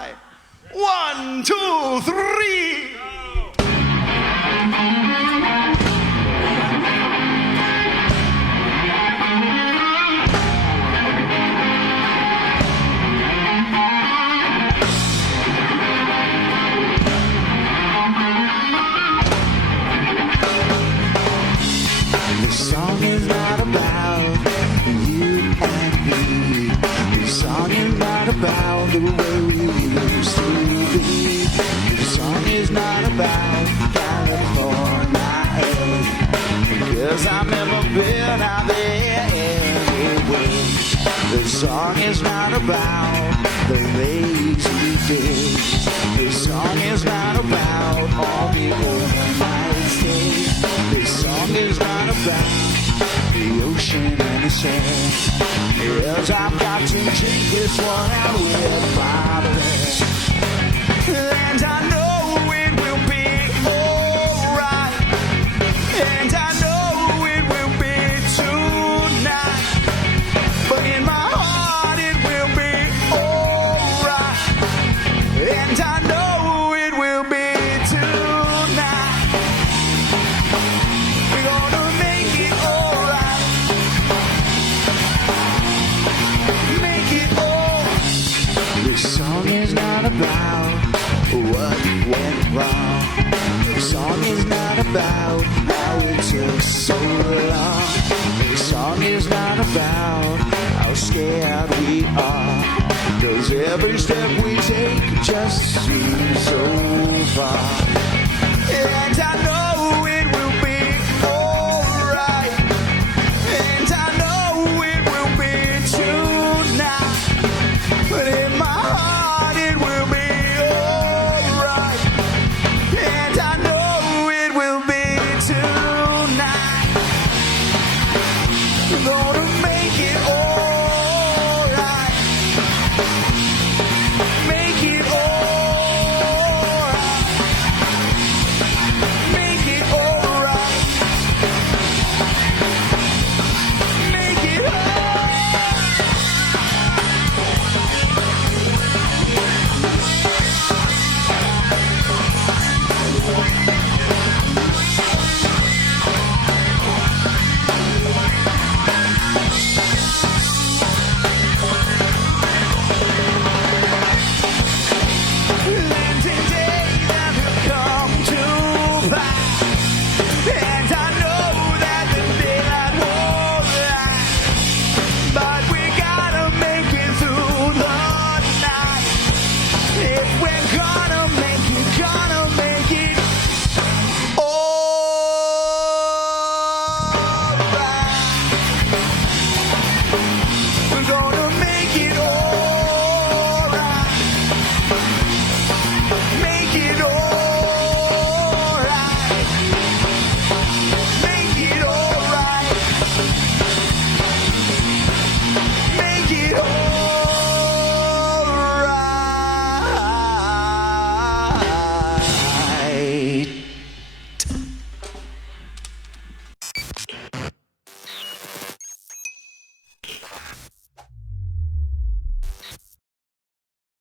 try. 1, 2, 3. This song is not about you and me. This song is not about the way we used to be. This song is not about California, because I've never been out there anyway. This song is not about the lazy days. This song is not about all the overnight stays. This song is not about the ocean and the sand. Yes, I've got to take this one out with my best. And I know it will be alright. And I know it will be tonight. But in my heart it will be alright. And I know it will be tonight. We're gonna make it alright. Make it all. This song is not about what went wrong. This song is not about how it took so long. This song is not about how scared we are. 'Cause every step we take just seems so far. And I know it will be alright. And I know it will be tonight. But in my heart it will be alright. And I know it will be tonight. We're gonna make it alright. Make it alright. Make it alright. Make it alright. Landing day that will come to pass. And I know that the daylight won't last. But we gotta make it through the night. If we're gonna